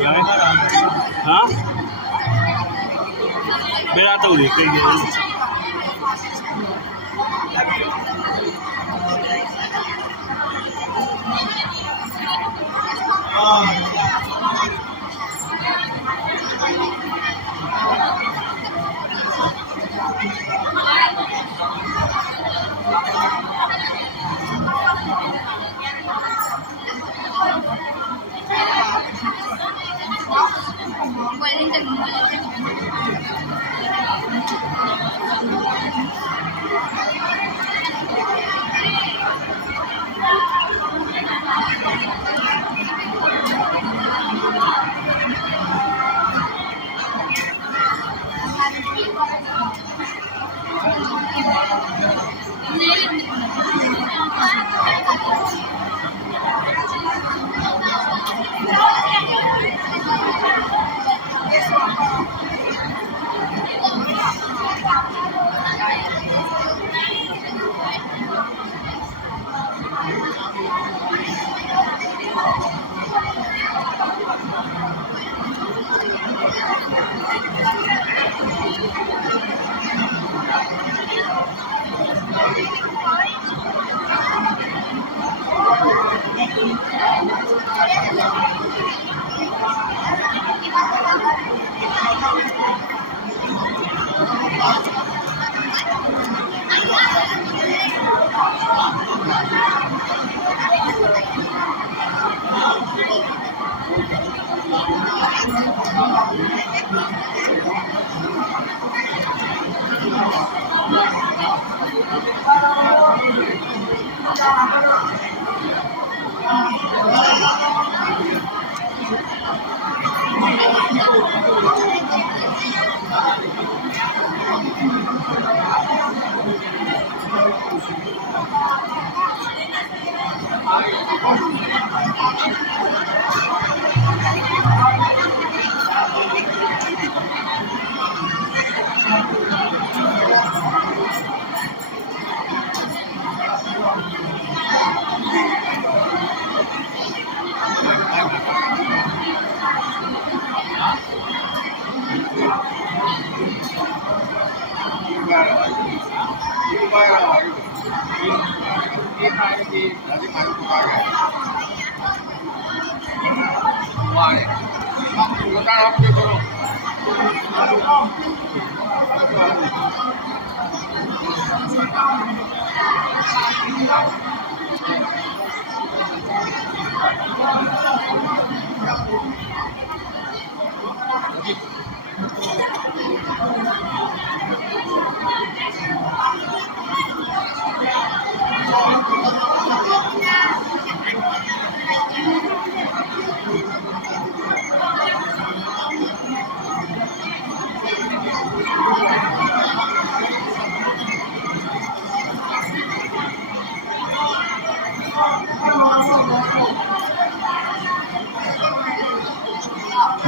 Yaay? Ha? Berata uli kay gani.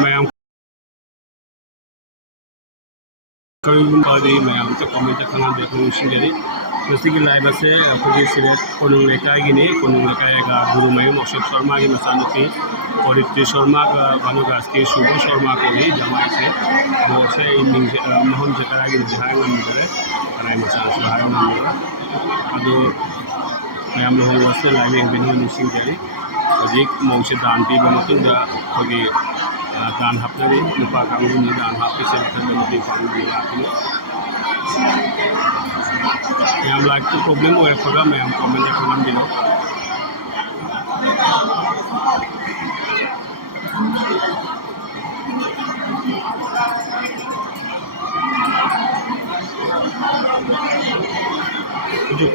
Mayam Kari Mayam to comment the Kana definition get it. The single live as a position Konuleka Gini, Konuleka, Guru Mayum, Oshok Sharma, Masanati, or if the Sharma, Vanugaski, Shubo, Sharma Koli, Jamaise, and also in Mahon Jakarag in the Highland Miller, and I must answer Highland Miller. Although I am the whole was still living below Nishin Gary, Ojik, Moshe Danti, Bamatung, the Dan Hapnari, Lupa Kamu, Dan Happy Center, and the family. I am like the problem where program I am commenting below.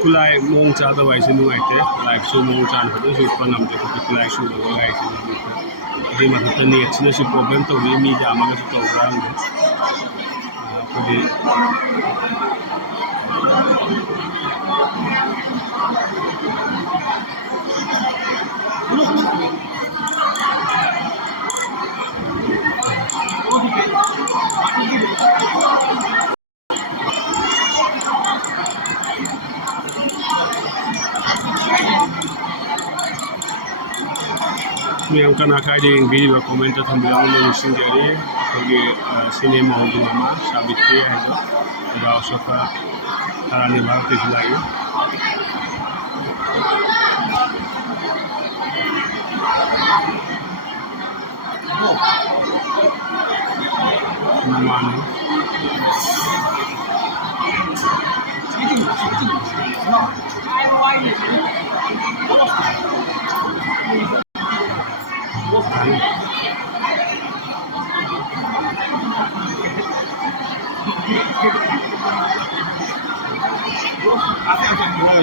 Kulai mong chada waise nu aite like so mong chan hodo so panam de kulai shu do waise nu de matha ne achna shi problem to we mi da amaga to program ꯃꯌꯥꯝ ꯀꯅꯥ ꯀꯥꯏꯗ ꯌꯦꯡꯕꯤꯔꯤꯕ ꯀꯣꯃꯦꯟꯇ ꯊꯝꯕꯤꯌꯨ ꯑꯃ ꯅꯤꯡꯁꯤꯡꯖꯔꯤ ꯑꯩꯈꯣꯏꯒꯤ cinema ꯃꯧꯗꯨ ꯑꯃ ꯁꯥꯕꯤꯇ꯭ꯔꯤ ꯍꯥꯏꯗꯣ ꯑꯣꯖꯥ ꯑꯁꯣꯀ ꯊꯥꯔꯥꯅꯤ ꯚꯥꯔꯠꯇꯁꯨ ꯂꯥꯛꯏ ꯃꯥꯅꯤ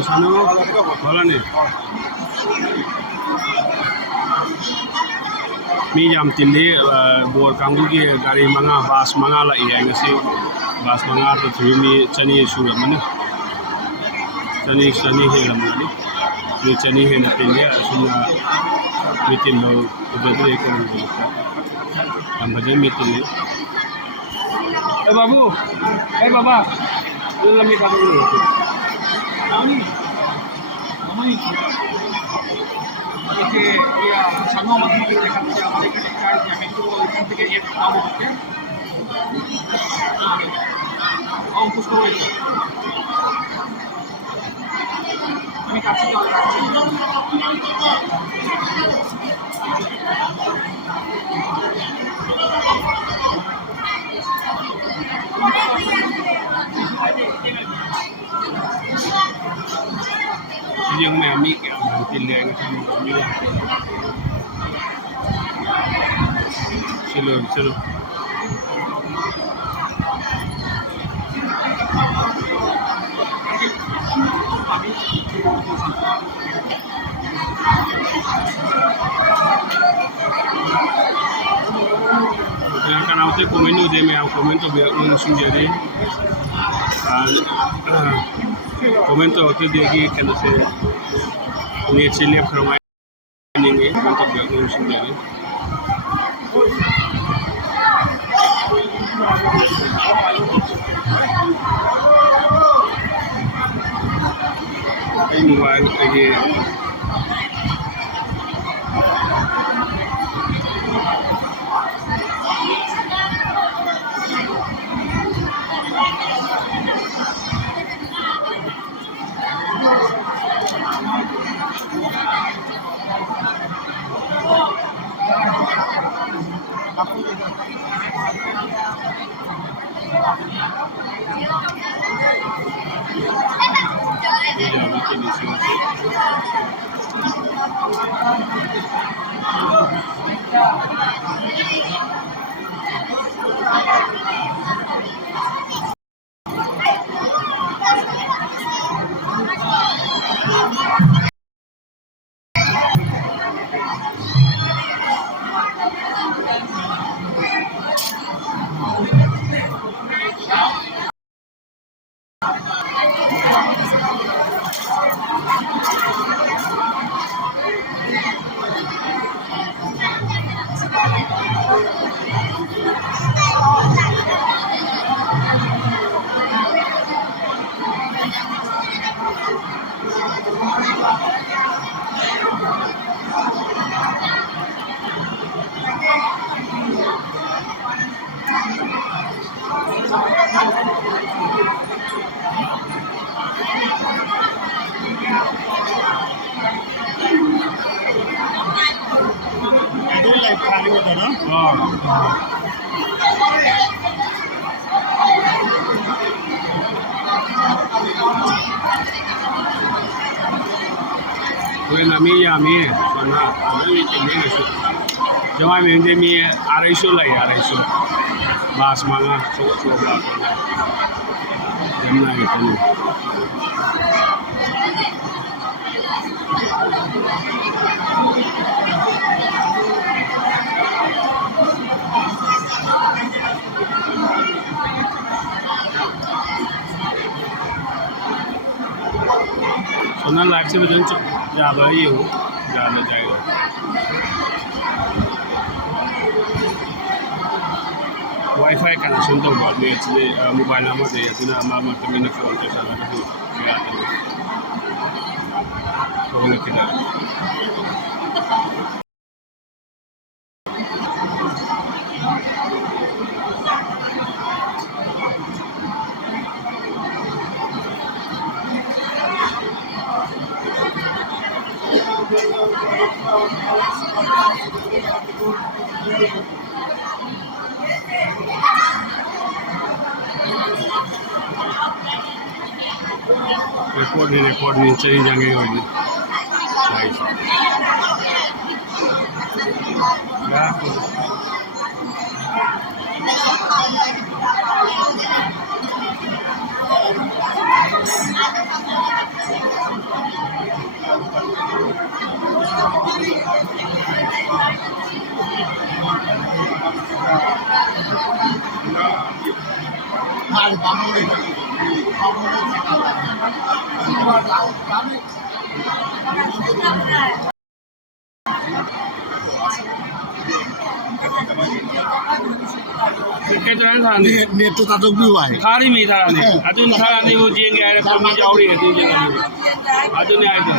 Sana wala ni. Mi jam tindi bor kanggu ki gari manga bas manga la iya ngasi bas manga to thri mi chani sura mani chani he lam mani mi chani he na tindi asuna mi tindo ubadre ko ni am baje mi tindi babu baba lam mi kamu Mami, একে ইয়া সানো আমাদেরকে দেখাচ্ছে আমাদের এখানে charge আমি একটু ওইখান থেকে এক পাবো ওকে অঙ্কুশ করে আমি কাছে চলে riêng mèo mỹ kẹo tiền liền như là xin lỗi canal te comendo de mèo comento việc luôn xin giờ đi comento que de aquí que no sé ni chile pero mai ni comento việc luôn xin giờ đi cái mobile cái Bueno, mi ya mi, sana, mi tiene eso. Yo a mí de mi araiso la ya araiso. Bas manga, so bas. Jamna gitu nih. Sana live से बजन ज़्यादा ही हो ज़्यादा जाएगा wifi connection तो बहुत net से mobile number दे तो ना हमारा मतलब मैंने फ़ोन पे साला का तो गया तो वो किधर रिकॉर्ड में चली जाएंगे वाली कैसे था नेट तो तातो भी हुआ है थारी में था ने अदुन थारा ने वो जिंगे आए तो मैं जाऊरी है जिंगे अदुन ने आए थे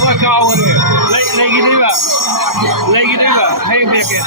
What call with it? Leggy diva. Hey, Beckett.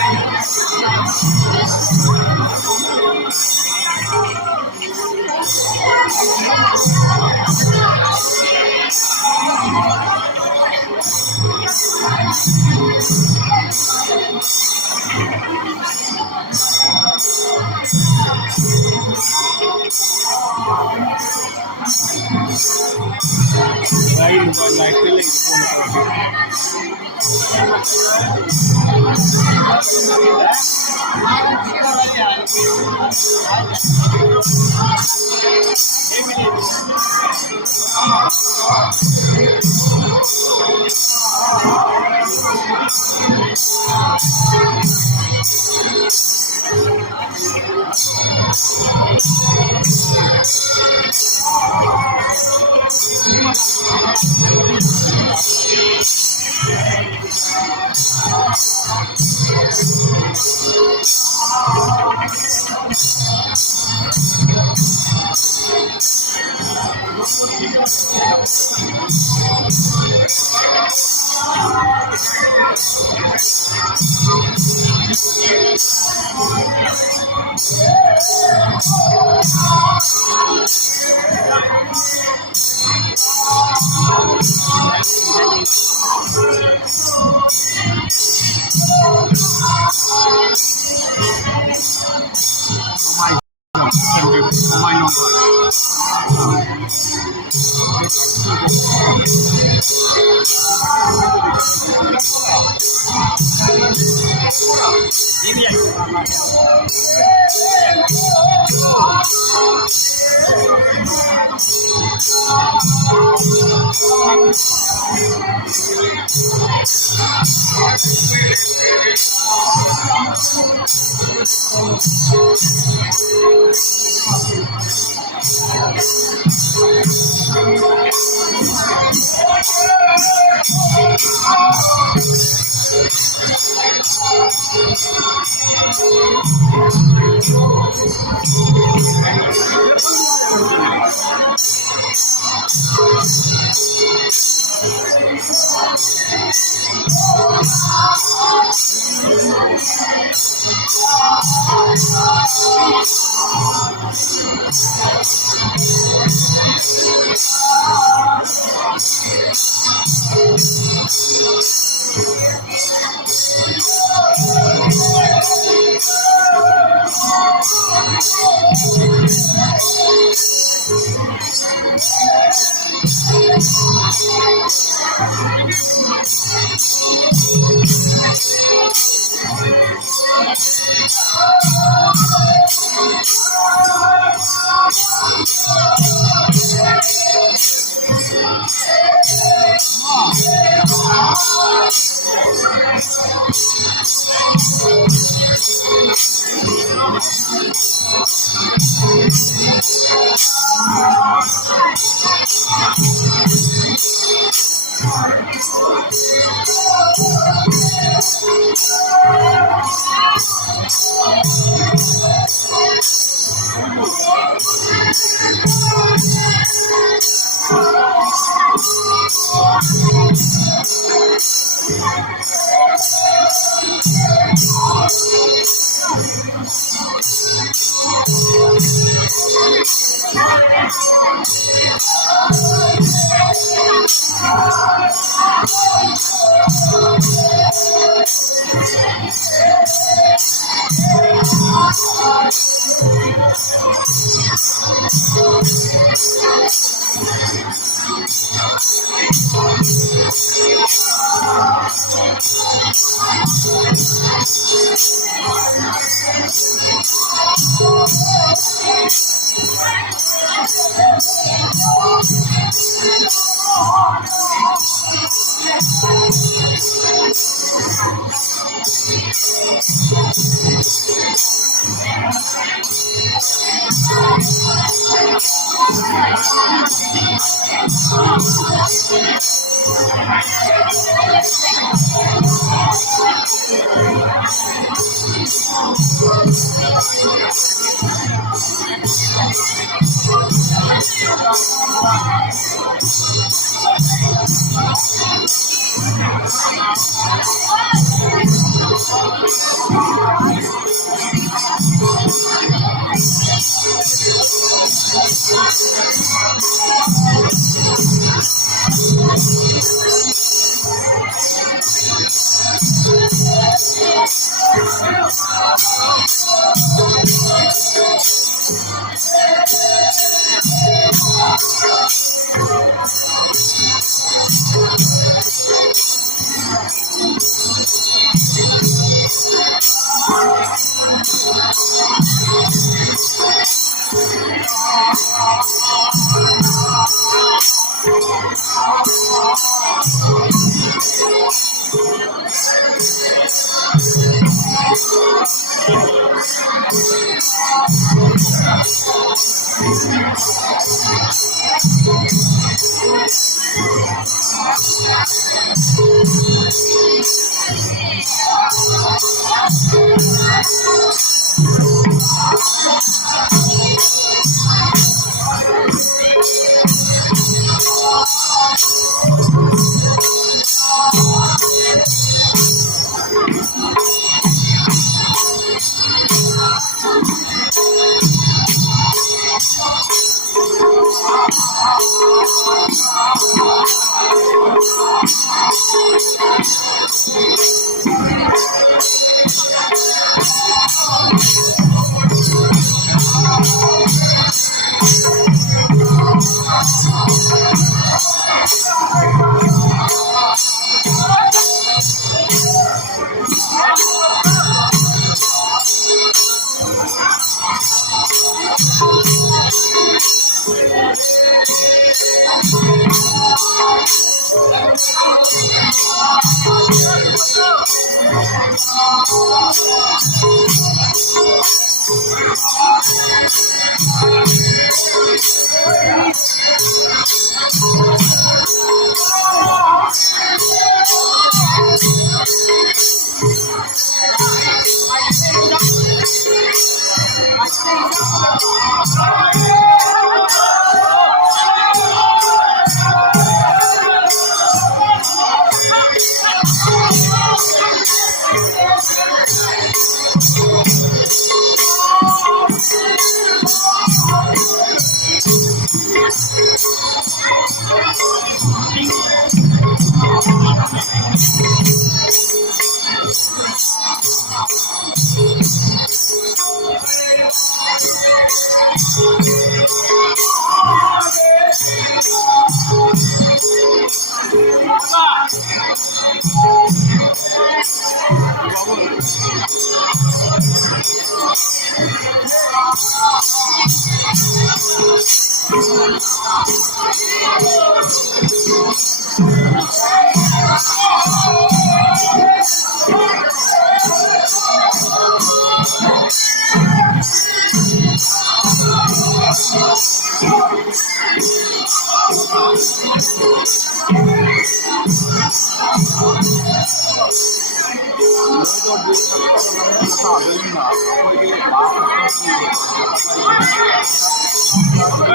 Oy,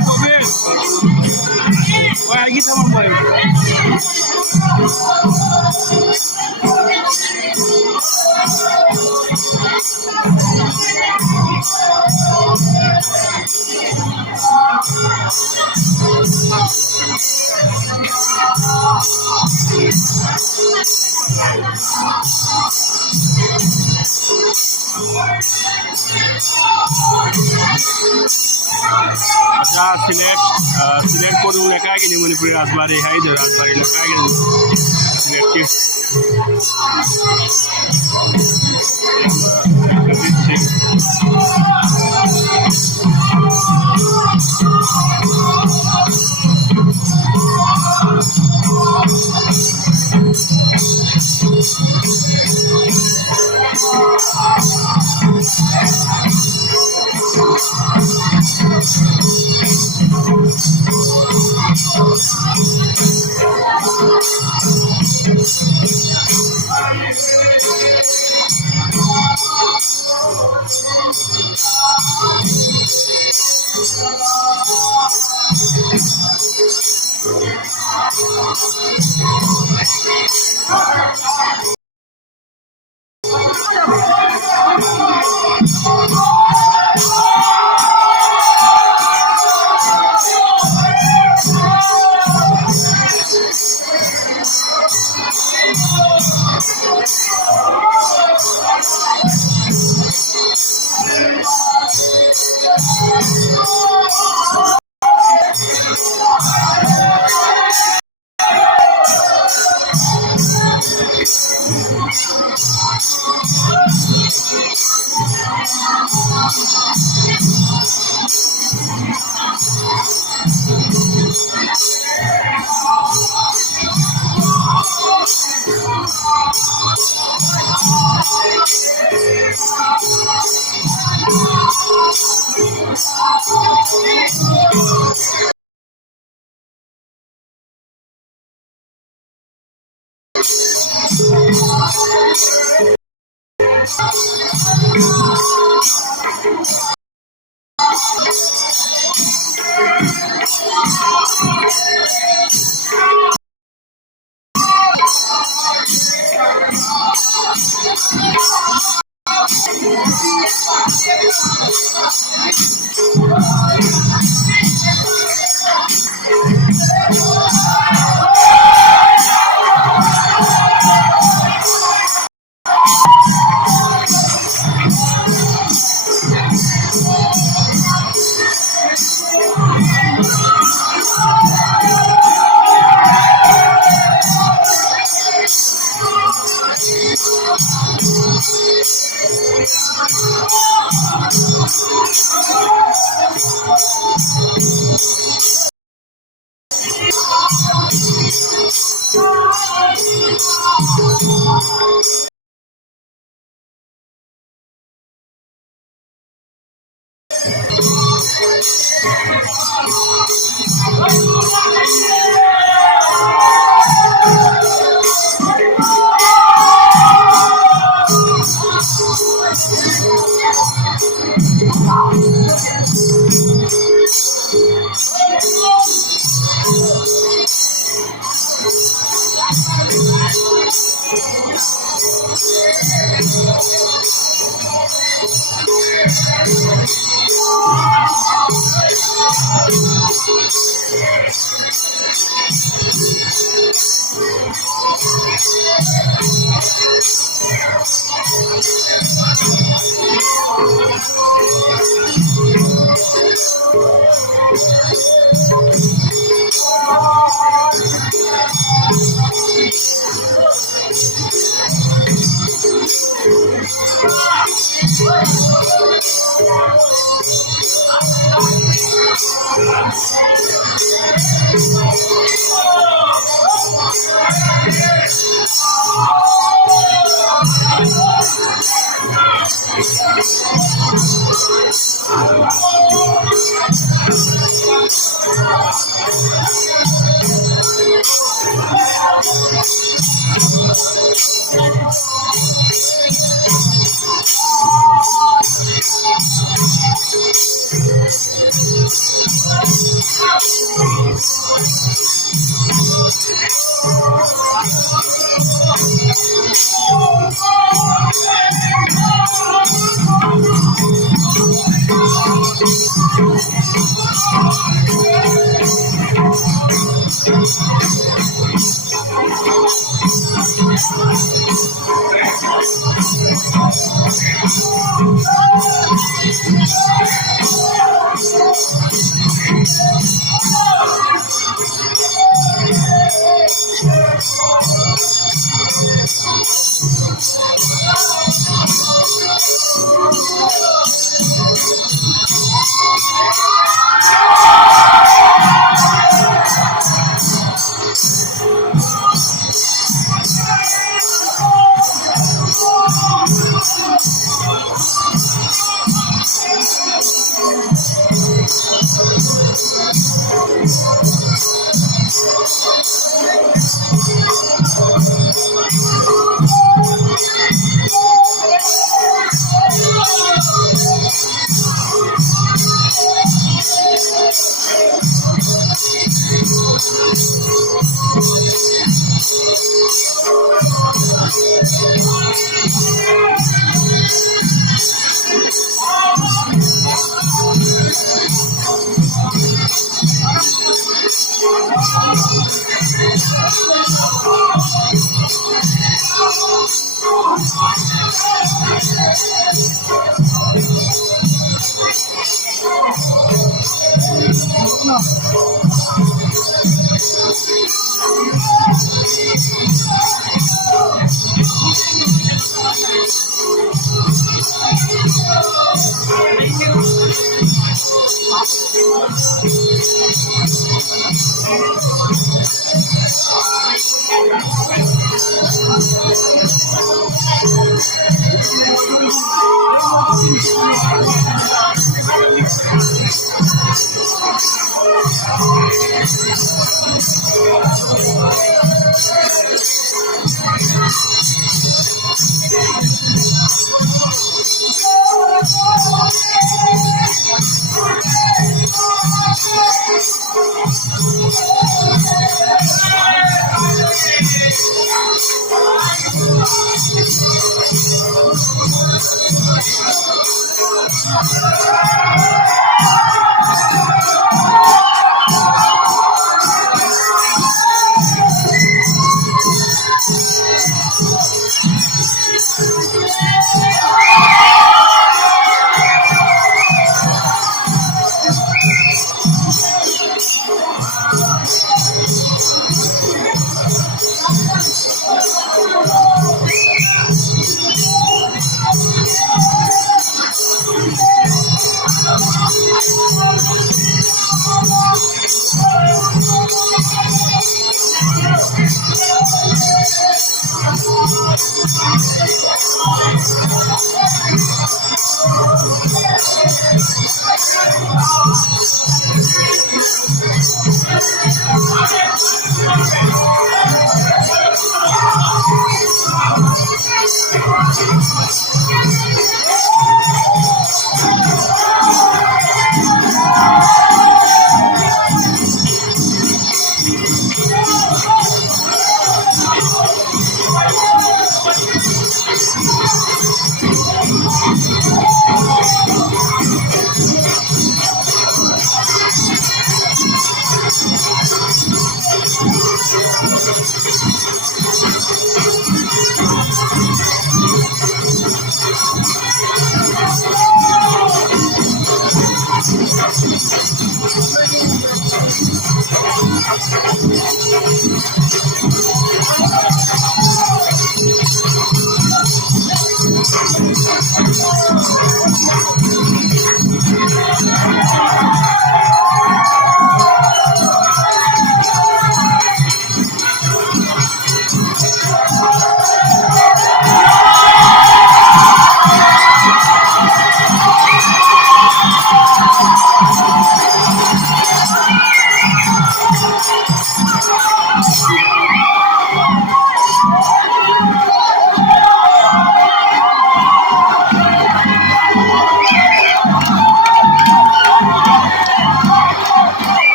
Tobit! Oy, lagi sama boy. Ada silet kodong leka gini Manipur Rasbari Haider Rasbari leka gini silet ki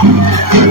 Thank